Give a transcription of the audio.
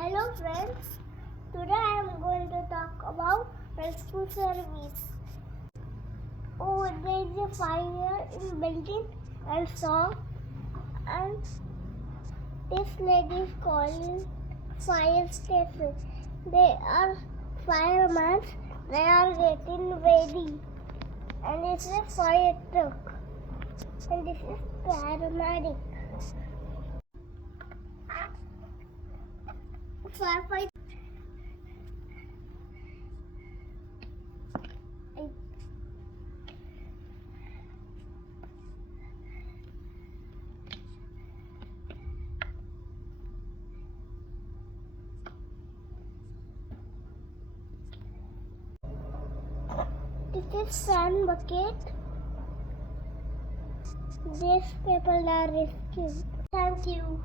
Hello friends, today I am going to talk about rescue service. Oh, there is a fire in building and saw, and this lady is calling fire station. They are firemen, they are getting ready, and it's a fire truck, and this is paramedic. Firefight. This is sand bucket. These people are rescued. Thank you.